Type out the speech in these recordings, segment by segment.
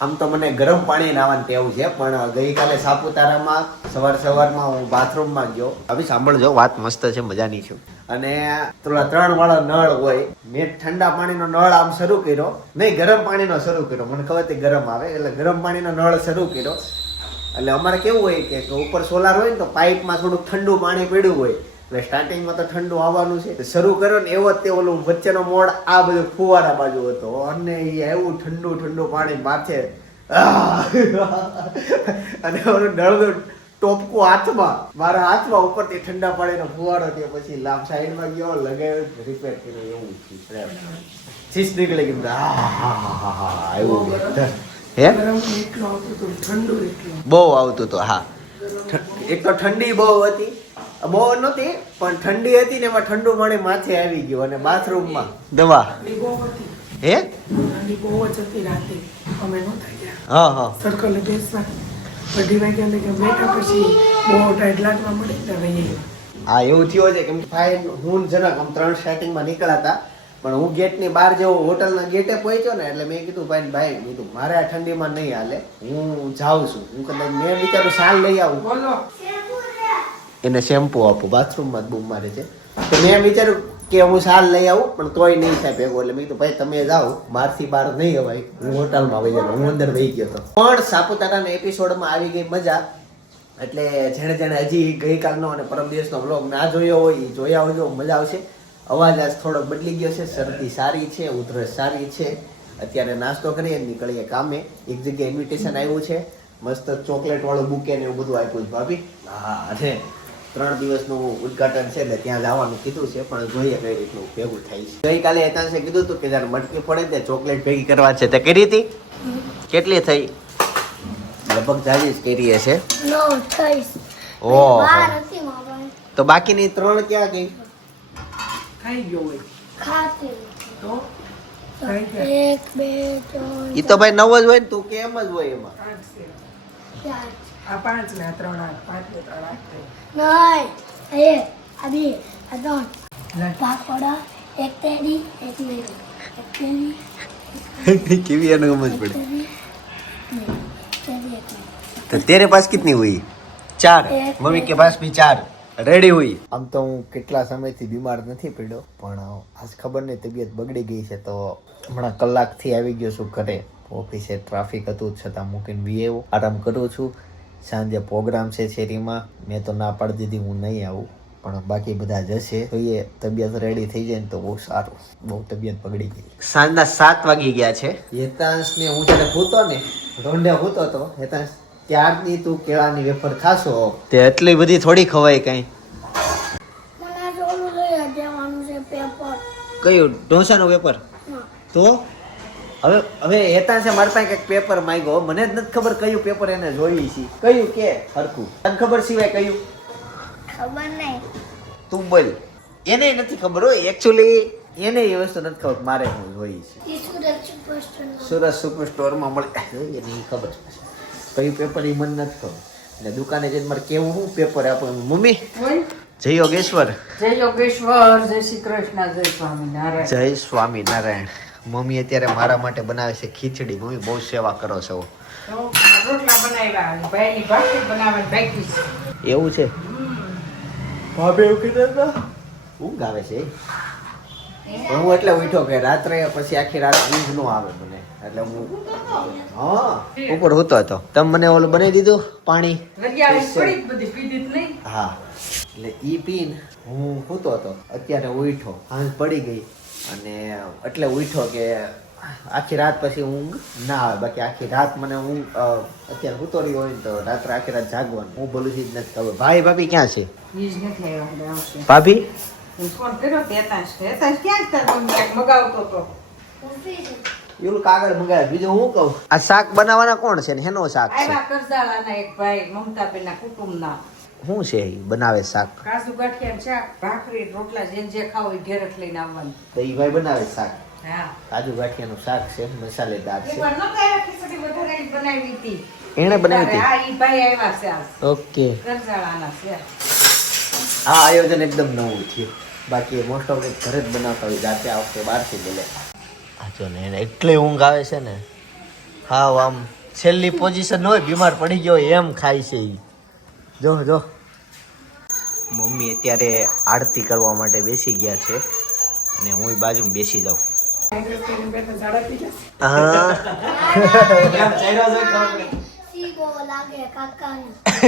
આમ તો મને ગરમ પાણી નાવાનું તેવું છે પણ ગઈકાલે સાપુતારામાં સવાર સવારમાં હું બાથરૂમમાં ગયો. હવે સાંભળજો વાત મસ્ત છે મજાની છે. અને થોડા ત્રણ વાળો નળ હોય મેં ઠંડા પાણીનો નળ આમ શરૂ કર્યો. નહીં ગરમ પાણીનો શરૂ કર્યો. મને ખબર ગરમ આવે એટલે ગરમ પાણીનો નળ શરૂ કર્યો. એટલે અમારે કેવું હોય કે કે ઉપર સોલાર હોય ને તો પાઇપમાં થોડુંક ઠંડુ પાણી પીડ્યું હોય. એટલે સ્ટાર્ટિંગમાં તો ઠંડુ આવવાનું છે. શરૂ કર્યો ને એવો જ તે ઓલું વચ્ચેનો મોડ આ બધો ફુવારા બાજુ હતો. અને એ એવું ઠંડુ ઠંડુ પાણી માથે અને ઓલું નળનું ટોપકું હાથમાં મારા હાથમાં ઉપરથી ઠંડા પાણીનો ફુવારો થયો. પછી લાંબ સાઈડમાં ગયો લગાવ્યો રિપેર કર્યો એવું શીશ નીકળી ગયું હા હા હે? ગરમ એટલું આવતું ઠંડુ બહુ આવતું હતું હા. એક તો ઠંડી બહુ હતી. બહુ નહોતી પણ ઠંડી હતી ને એમાં ઠંડુ પાણી માથે આવી ગયું અને બાથરૂમમાં. દવા? હે? ઠંડી બહુ જ હતી રાતે. અમે નહોતા ગયા હા હા. સર્કલ બેસવા. અઢી વાગ્યા લગે બેઠા પછી બહુ ટાઈટ લાગવા મળી ત્યાં વહી હા એવું થયું છે કેમ કે ફાઇન હું જનક આમ ત્રણ સ્ટાર્ટિંગમાં નીકળ્યા હતા પણ હું ગેટની બહાર જેવો હોટલના ગેટે પહોંચ્યો ને એટલે મેં કીધું ભાઈ ભાઈ કીધું મારે આ ઠંડીમાં નહીં હાલે હું જાઉં છું. હું કદાચ મેં વિચારું સાલ લઈ આવું. બોલો. એને શેમ્પુ આપું બાથરૂમમાં જ બૂમ મારે છે. તો મેં વિચાર્યું કે હું સાલ લઈ આવું, પણ તોય નહીં થાય ભેગો. એટલે મેં કીધું, ભાઈ, તમે જાઓ બહારથી બહાર નહીં અવાય. હું હોટલમાં વહી ગયો, હું અંદર વહી ગયો હતો પણ સાપુતારાના એપિસોડમાં આવી ગઈ મજા. એટલે જેણે જેણે હજી ગઈકાલનો અને પરમ દિવસનો વ્લોગ ના જોયો હોય એ જોયા હોય મજા આવશે. અવાજ આજ થોડોક બદલી ગયો છે, શરદી સારી છે, ઉધરસ સારી છે. અત્યારે નાસ્તો કરીએ, નીકળીએ કામે. એક જગ્યાએ ઇન્વિટેશન આવ્યું છે. મસ્ત ચોકલેટ વાળું બુકે ને એવું બધું આપ્યું છે, ભાભી. હા, અને ત્રણ દિવસનું ઉદઘાટન છે એટલે ત્યાં જવાનું કીધું છે પણ જોઈએ કઈ રીતનું ભેગું થાય છે. ગઈકાલે હેતાંશે કીધું હતું કે જયારે મટકી પડે ને ત્યાં ચોકલેટ ભેગી કરવા છે તે કરી હતી? કેટલી થઈ? લગભગ જાજી જ કરી હશે. નો મારા તો બાકીની ત્રણ ક્યાં ગઈ? ખાઈ ગયો હોય. તો? એક બે ત્રણ ઈ તો ભાઈ નવ જ હોય ને તું કે એમ જ હોય એમાં? આ પાંચ ને ત્રણ આઠ પાંચ ને ત્રણ આઠ નહીં એ આ આ ત્રણ. ભાગ એક તેડી એક મેરી. એક તેડી કેવી એને સમજ પડી? તો તેરે પાસ કેટલી હોય? ચાર. મમ્મી કે પાસ ભી ચાર. રેડી હોય. આમ તો હું કેટલા સમયથી બીમાર નથી પડ્યો પણ આજ ખબર નહીં તબિયત બગડી ગઈ છે તો હમણાં કલાકથી આવી ગયો છું ઘરે. ઓફિસે ટ્રાફિક હતું છતાં મૂકીને બી આવ્યો. આરામ કરું છું. સાંજે પ્રોગ્રામ છે શેરીમાં. મેં તો ના પાડી દીધી હું નહીં આવું. પણ બાકી બધા જશે. તો એ તબિયત રેડી થઈ જાય ને તો બહુ સારું. બહુ તબિયત બગડી ગઈ. સાંજના સાત વાગી ગયા છે. હેતાંશ ને હું જ્યારે ભૂતો ને રોંઢે ભૂતો તો હેતાંશ ત્યારની તું કેળાની વેફર ખાશો? તે એટલી બધી થોડી ખવાય કઈ. મને આજે ઓલું લઈ દેવાનું છે પેપર કયું? ઢોસાનું પેપર હા. તો? હવે હવે હેતાંશે છે પાસે કંઈક પેપર માંગ્યો. મને જ નથી ખબર કયું પેપર એને જોઈ છે. કયું કે? હરખું. તને ખબર સિવાય કયું? ખબર નહીં. તું બોલ. એને નથી ખબર હોય એકચ્યુઅલી એને એ વસ્તુ નથી ખબર મારે હું જોઈ છે. સુરત સુપર સ્ટોરમાં મળે. એને એ ખબર કયું પેપર એ મને નથી ખબર. એટલે દુકાને જઈને મારે કેવું હું પેપર આપો મમ્મી? જય યોગેશ્વર. જય યોગેશ્વર જય શ્રી કૃષ્ણ જય સ્વામિનારાયણ. જય સ્વામિનારાયણ. મમ્મી અત્યારે મારા માટે બનાવે છે ખીચડી. મમ્મી બહુ સેવા કરો છો. એવું છે? ભાભી એવું કીધું હતા? ઊંઘ આવે છે? હું એટલે ઉઠ્યો કે રાત્રે પછી આખી રાત ઊંઘ ન આવે મને. એટલે હું હા ઉપર હોતો હતો. તમે મને ઓલું બનાવી દીધું? પાણી? હા. એટલે ઈ પીન હું સૂતો હતો. અત્યારે ઉઠો હાંસ પડી ગઈ. અને એટલે ઉઠ્યો કે આખી રાત પછી ઊંઘ ના આવે. બાકી આખી રાત મને ઊંઘ અત્યારે સૂતો રહ્યો હોય તો રાત્રે આખી રાત જાગવાનું. હું છું જ નથી ખબર. ભાઈ ભાભી ક્યાં છે? ભાભી? એવું કાગળ મંગાવે બીજું હું કહું? આ શાક બનાવવાના કોણ છે ને? હેનો શાક છે. આવ્યા કરજાલાના એક ભાઈ મમતાબેનના કુટુંબના. શું છે એ બનાવે શાક? કાજુ ગાંઠિયા શાક ભાખરી રોટલા જે જે ખાવ એ ઘેર લઈને આવવાનું. તો એ ભાઈ બનાવે શાક? હા. કાજુ ગાંઠિયાનું શાક છે મસાલેદાર છે. બનાવી હતી. એણે બનાવી હા એ ભાઈ આવ્યા છે ઓકે. કરજાલાના છે. આ આયોજન એકદમ નવું થયું. બાકી મોસ્ટ ઓફ ઘરે જ બનાવતા હોય જાતે આ વખતે બહારથી બોલે હા જો ને એને એટલી ઊંઘ આવે છે ને. હા આમ છેલ્લી પોઝિશન હોય બીમાર પડી ગયો એમ ખાય છે એ જો જો. મમ્મી અત્યારે આરતી કરવા માટે બેસી ગયા છે અને હું બાજુમાં બેસી જાઉં.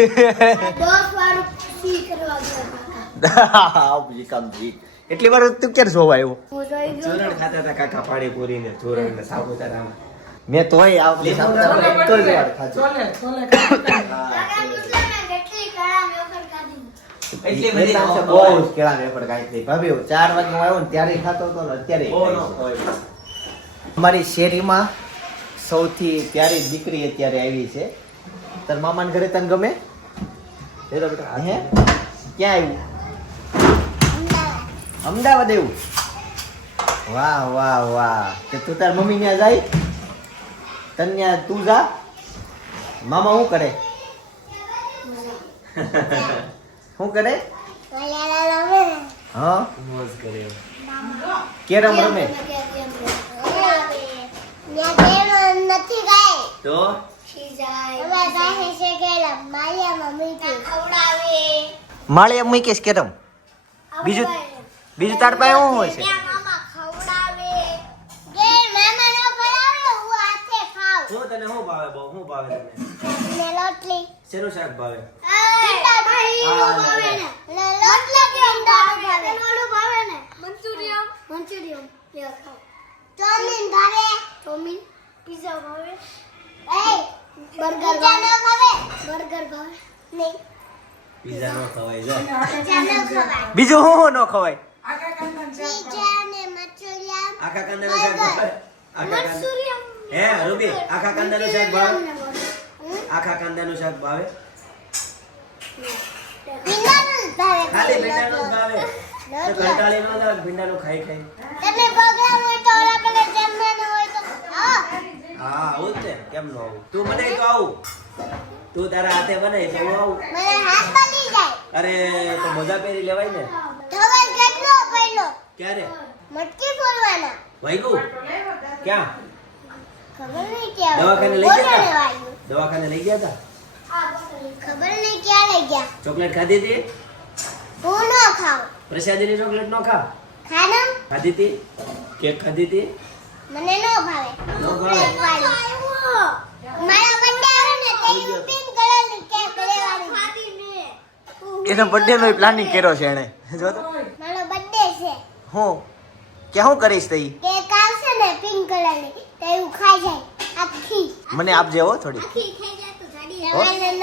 એટલી વાર તું ક્યારે જોવા આવ્યો? હું જોઈ ગયો ચૂરણ ખાતા હતા કાકા પાણીપુરી ને ચૂરણ ને સાબુદાણા મેં તોય આવતી સાપુતારા એક જ વાર ખાધું. ચોલે ચોલે કાકા. કાકા મુસ્લિમ ને કેટલી કળા મેં કાઢી એટલી બધી તો આમ ન બહુ કેળા વેફર ખાઈ હતી. ભાભી હું ચાર વાગે હું આવ્યો ને ત્યારે ખાતો હતો ને અત્યારે અમારી શેરીમાં સૌથી પ્યારી દીકરી અત્યારે આવી છે. તાર મામાને ઘરે તને ગમે? હે? ક્યાં આવ્યું અમદાવાદ એવું વાહ વાહ વાહ. કે તું તાર મમ્મી ત્યાં જાય? તને ત્યાં તું જા? મામા શું કરે? શું કરે? હા? મોજ કરે. કેરમ રમે? નથી ગાય તો? માળે મૂકીશ કેરમ બીજું બીજું તાર પાસે શું હોય છે? શું તને શું ભાવે બહુ શું ભાવે તને? શેનું શાક ભાવે? ચોમીન પીઝા ભાવે બર્ગર ભાવે બર્ગર ભાવે નહીં પીઝા નો ખવાય જા પીઝા ન ખવાય બીજું શું શું ન ખવાય? આખા શાક. પીઝા ને શાક ભાવે. આખા કાંદા હે રૂબી આખા કાંદાનું શાક ભાવે? આખા કાંદાનું શાક ભાવે ભીંડાનું જ ભાવે? ખાલી ભીંડાનું જ ભાવે. તો કંટાળી ન જાવ ભીંડાનું ખાઈ ખાઈ. તમે બગલા હોય તો ઓલા પેલે જમવાનું હોય તો હા. હા આવું જ ને. કેમ ન આવું? તું મને તો આવું. તું તારા હાથે બને તો હું આવું. મને હાથ બની જાય. અરે તો મોજા પહેરી લેવાય ને. ધવલ કેટલો પહેલો ક્યારે? મટકી ફોડવાના. વાગ્યું ક્યાં? ખબર નહીં ક્યાં. દવાખાને લઈ ગયા દવાખાને લઈ ગયા હતા ખબર નહીં ક્યાં લઈ ગયા. ચોકલેટ ખાધી હતી? હું નો ખાઉં. પ્રસાદીની ચોકલેટ નો ખા. ખાનો? ખાધી તી કેક ખાધી તી મને નો ભાવે. નો ભાવે? મારા બર્થડે આવે ને તે હું પિંક કલરની કેક લેવાની. ખાધી મે એનો બર્થડે નો પ્લાનિંગ કર્યો છે એને જો તો. મારો બર્થડે છે. હું? કે શું કરીશ તઈ? કેક આવશે ને પિંક કલરની તે હું ખાઈ જાય. આખી. મને આપજે હો થોડી. આખી ખાઈ જાય તો જાડી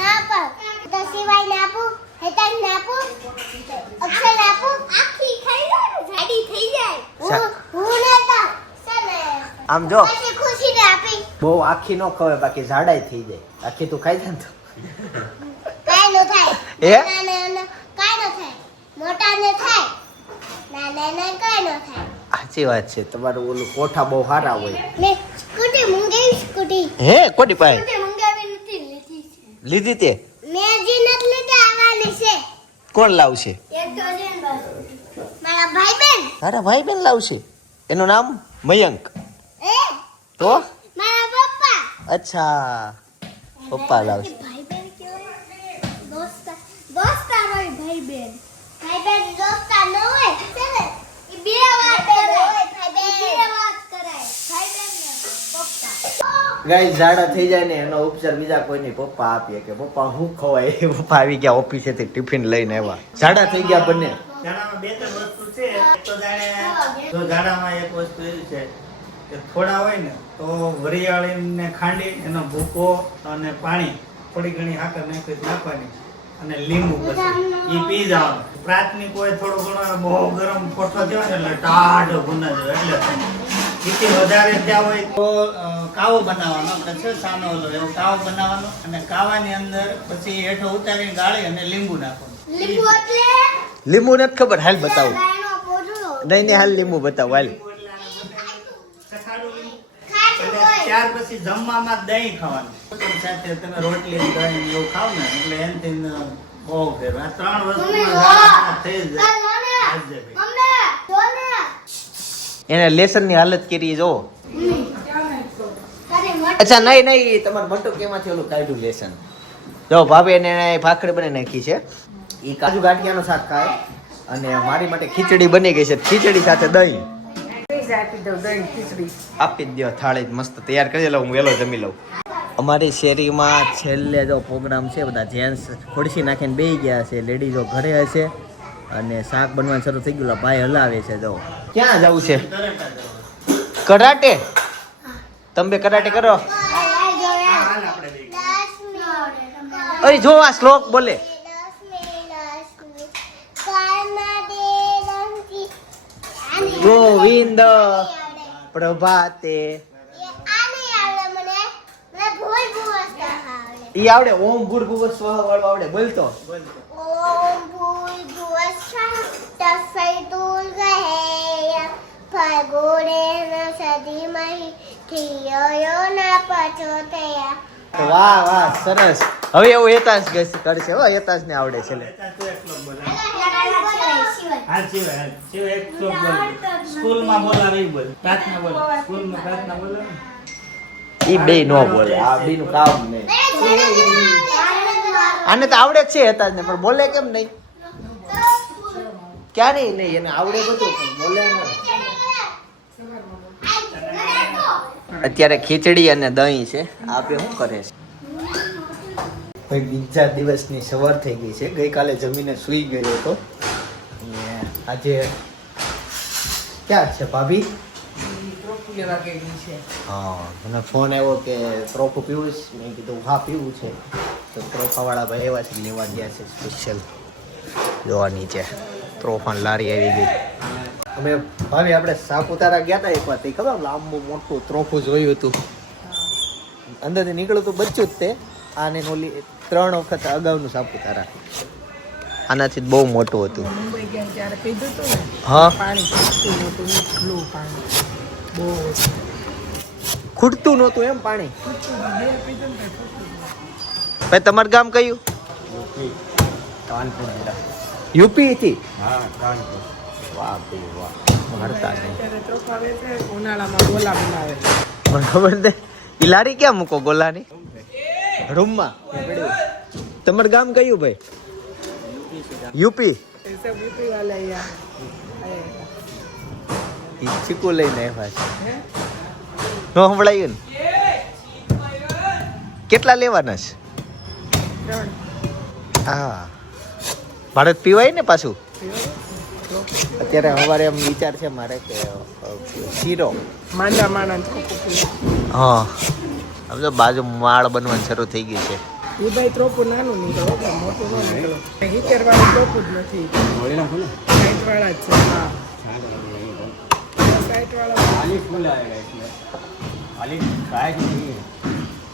ના પર તો સિવાય ને આપું. આમ જો. બહુ આખી નો ખવાય બાકી જાડાઈ થઈ જાય. આખી તું ખાઈ જાય ને તો થાય. થાય. મોટા ને થાય. થાય સાચી વાત છે. તમારું ઓલું કોઠા બહુ સારા હોય. લે સ્કૂટી મંગાવી સ્કૂટી. હે? કોટી પાય સ્કૂટી મંગાવી નથી લીધી લીધી તે? મેં નથી કોણ લાવશે? તારા ભાઈ બેન લાવશે? એનું નામ? મયંક. તો? મારા પપ્પા. અચ્છા. પપ્પા લાવશે ભાઈ બેન કેવાય દોસ્તા દોસ્તા હોય ભાઈ બેન ભાઈ બેન દોસ્તા ન હોય છે ને ઈ બે વાત કરાય ભાઈ બેન બે વાત કરાય ભાઈ બેન ને પપ્પા ગાય ઝાડા થઈ જાય ને એનો ઉપચાર બીજા કોઈની પપ્પા આપીએ કે પપ્પા હું ખવાય? પપ્પા આવી ગયા ઓફિસેથી ટિફિન લઈને આવ્યા. ઝાડા થઈ ગયા બંને. ઝાડામાં બે ત્રણ વસ્તુ છે. તો જાણે ઝાડામાં એક વસ્તુ એવી છે કે થોડા હોય ને તો વરિયાળીને ખાંડી, એનો ભૂકો અને પાણી થોડી ઘણી હાકર નાખી નાખવાની અને લીંબુ પછી એ પી જવાનું. પ્રાથમિક હોય થોડો ઘણો બહુ ગરમ કોઠો થયો ને એટલે ટાઢો ગુના જેવો એટલે. વધારે ત્યાં હોય તો કાવો બનાવવાનો આપણે છે સાનો ઓલો એવો કાવો બનાવવાનો અને કાવાની અંદર પછી હેઠો ઉતારીને ગાળી અને લીંબુ નાખવાનું. લીંબુ એટલે લીંબુ નથી ખબર હાલ બતાવું. નહીં નહીં હાલ લીંબુ બતાવો હાલ. ત્યાર પછી જમવામાં દહીં ખાવાનું. સાથે તમે રોટલી દહીં એવું ખાવ ને એટલે એનાથી બહુ ફેર આ ત્રણ મમ્મી થઈ જાય. એને લેસનની. હાલત કરી જો ક્યાં નાખ્યો? તારે મોટી અચ્છા નહીં નહીં તમારે મંટુ કેમાંથી ઓલું કાઢ્યું લેસન. જો, ભાભી એને ભાખરી બની નાખી છે. એ કાજુ ગાંઠિયાનો શાક ખાય. અને મારી માટે ખીચડી બની ગઈ છે. ખીચડી સાથે દહીં. આપી દો થાળી મસ્ત તૈયાર કરી લઉં, હું વહેલો જમી લઉં. અમારી શેરીમાં છેલ્લે જો પ્રોગ્રામ છે, બધા જેન્ટ્સ ખુરશી નાખીને બેસી ગયા છે. લેડીઝો ઘરે હશે અને શાક બનવાનું શરૂ થઈ ગયું. ભાઈ હલાવે છે, જો. ક્યાં જવું છે? કરાટે તમે કરાટે કરો. અરે જો આ શ્લોક બોલે. ગોવિંદ પ્રભાતે. ઈ આવડે? ઓમ ભૂર્ભુવ સ્વહ વાળો આવડે? બોલતો ઓમ ભૂર્ભુવસ્સઃ તસ્સૈતુર્ગહેય ફર્ગોરેણ દુર્ગહે ધિયો ન પ્રચોદયાત્. વાહ વાહ સરસ. હવે એવું હેતાશ ગેસ કરશે હો હેતાશ ને આવડે છે ઈ બે નો બોલે. આ બે નું કામ નહીં. આને તો આવડે જ છે હેતાશ ને પણ બોલે કેમ નહીં? ક્યારે નહીં એને આવડે બધું પણ બોલે નહીં. અત્યારે ખીચડી અને દહીં છે. આપે શું કરે છે? ભાઈ બીજા દિવસની સવાર થઈ ગઈ છે. ગઈકાલે જમીને સૂઈ ગયો હતો. અને આજે ક્યાં છે ભાભી? હા મને ફોન આવ્યો કે ત્રોફું પીવું છે મેં કીધું હા પીવું છે. તો ત્રોફાવાળા ભાઈ એવા છે લેવા ગયા છે સ્પેશિયલ જોવા નીચે. ત્રોફાન લારી આવી ગઈ. અમે ભાભી આપણે સાપુતારા ગયા હતા એક વાત ખબર લાંબુ મોટું ત્રોફું જોયું હતું. અંદરથી નીકળ્યું તો બચ્યું જ તે આને ને ઓલી ત્રણ વખત અગાઉનું સાપુતારા આનાથી જ બહુ મોટું હતું. મુંબઈ ગયા ત્યારે પીધું હતું ને? હા. પાણી ખૂટતું નહોતું એમ પાણી? હતું. હતું. ભાઈ તમારું ગામ કયું? યુપી. થી? વાહ ભાઈ વાહ નહીં ઉનાળામાં ગોલા બનાવે લારી ક્યાં મૂકો ગોલાની રૂમમાં તમારું ગામ કયું ભાઈ યુપી ચીકુ લઈને આવ્યા છે? નો સંભળાયું ને કેટલા લેવાના છે હા ભારત પીવાય ને પાછું? અત્યારે સવારે એમ વિચાર છે મારે કે શીરો. માંડા માણસ હા. આમ તો બાજુ માળ બનવાનું શરૂ થઈ ગયું છે. એ ભાઈ ત્રોપું નાનું નીકળો મોટું ન નીકળો. હીટર વાળું ત્રોપું જ નથી. સાઈઠ વાળા જ છે હા. સાઈઠ વાળા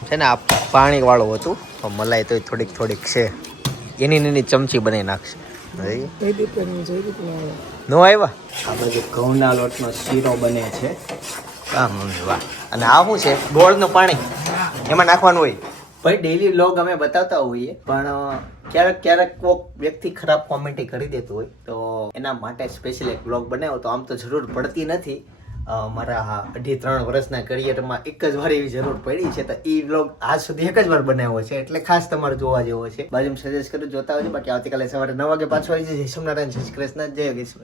છે ને આ પાણી વાળું હતું મલાઈ તો થોડીક થોડીક છે. એની એની ચમચી બનાવી નાખશે. નો આવ્યા? આ બાજુ ઘઉંના લોટનો શીરો બને છે. વાહ મમ્મી વાહ. અને આ શું છે? ગોળનું પાણી. એમાં નાખવાનું હોય. ભાઈ ડેઈલી વ્લોગ અમે બતાવતા હોઈએ પણ ક્યારેક ક્યારેક કોઈક વ્યક્તિ ખરાબ કોમેન્ટ કરી દેતું હોય તો એના માટે સ્પેશિયલ એક બ્લોગ બનાવ્યો તો આમ તો જરૂર પડતી નથી. મારા અઢી ત્રણ વર્ષના કરિયરમાં એક જ વાર એવી જરૂર પડી છે, તો એ વ્લોગ આજ સુધી એક જ વાર બનાવ્યો છે, એટલે ખાસ તમારે જોવા જેવો છે. બાજુ સજેસ્ટ કરું જોતા હોય બાકી આવતીકાલે સવારે નવ વાગે પાછો આવી જશે સોમનારાયણ જય કૃષ્ણ. જય યોગેશ્વર.